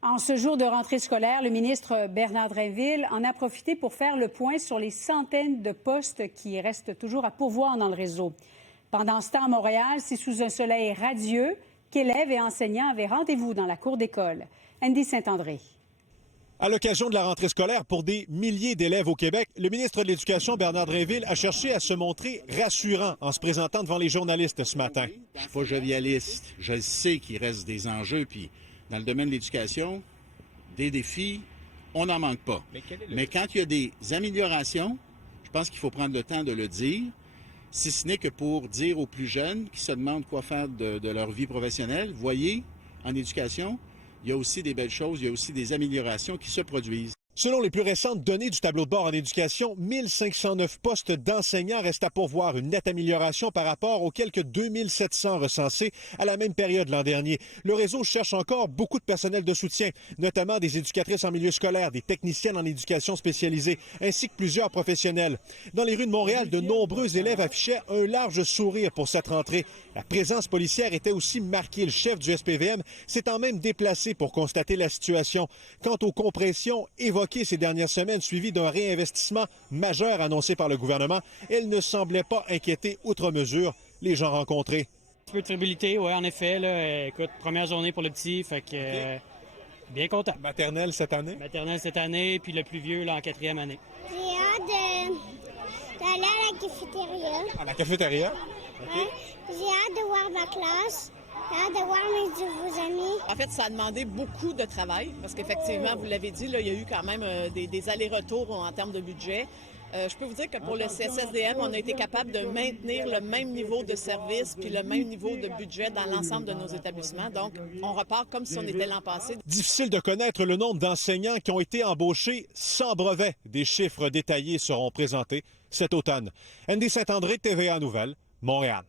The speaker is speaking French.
En ce jour de rentrée scolaire, le ministre Bernard Drinville en a profité pour faire le point sur les centaines de postes qui restent toujours à pourvoir dans le réseau. Pendant ce temps, à Montréal, c'est sous un soleil radieux qu'élèves et enseignants avaient rendez-vous dans la cour d'école. Andy Saint-André. À l'occasion de la rentrée scolaire pour des milliers d'élèves au Québec, le ministre de l'Éducation, Bernard Drinville, a cherché à se montrer rassurant en se présentant devant les journalistes ce matin. Je ne suis pas jovialiste. Je sais qu'il reste des enjeux, puis dans le domaine de l'éducation, des défis, on n'en manque pas. Mais quand il y a des améliorations, je pense qu'il faut prendre le temps de le dire, si ce n'est que pour dire aux plus jeunes qui se demandent quoi faire de leur vie professionnelle, voyez, en éducation, il y a aussi des belles choses, il y a aussi des améliorations qui se produisent. Selon les plus récentes données du tableau de bord en éducation, 1509 postes d'enseignants restent à pourvoir, une nette amélioration par rapport aux quelques 2700 recensés à la même période l'an dernier. Le réseau cherche encore beaucoup de personnel de soutien, notamment des éducatrices en milieu scolaire, des techniciennes en éducation spécialisée, ainsi que plusieurs professionnels. Dans les rues de Montréal, de nombreux élèves affichaient un large sourire pour cette rentrée. La présence policière était aussi marquée. Le chef du SPVM s'étant même déplacé pour constater la situation. Quant aux compressions évoquées ces dernières semaines, suivies d'un réinvestissement majeur annoncé par le gouvernement, elles ne semblaient pas inquiéter outre mesure les gens rencontrés. Un petit peu de fébrilité, oui, en effet. Là, écoute, première journée pour le petit, fait que bien content. Maternelle cette année? Maternelle cette année, puis le plus vieux là, en 4e année. J'ai hâte d'aller à la cafétéria. À la cafétéria? Ouais. J'ai hâte de voir ma classe. J'ai hâte de voir mes nouveaux amis. En fait, ça a demandé beaucoup de travail parce qu'effectivement, vous l'avez dit, là, il y a eu quand même des allers-retours en termes de budget. Je peux vous dire que pour le CSSDM, on a été capable de maintenir le même niveau de service puis le même niveau de budget dans l'ensemble de nos établissements. Donc, on repart comme si on était l'an passé. Difficile de connaître le nombre d'enseignants qui ont été embauchés sans brevet. Des chiffres détaillés seront présentés cet automne. Andy Saint-André, TVA Nouvelles, Montréal.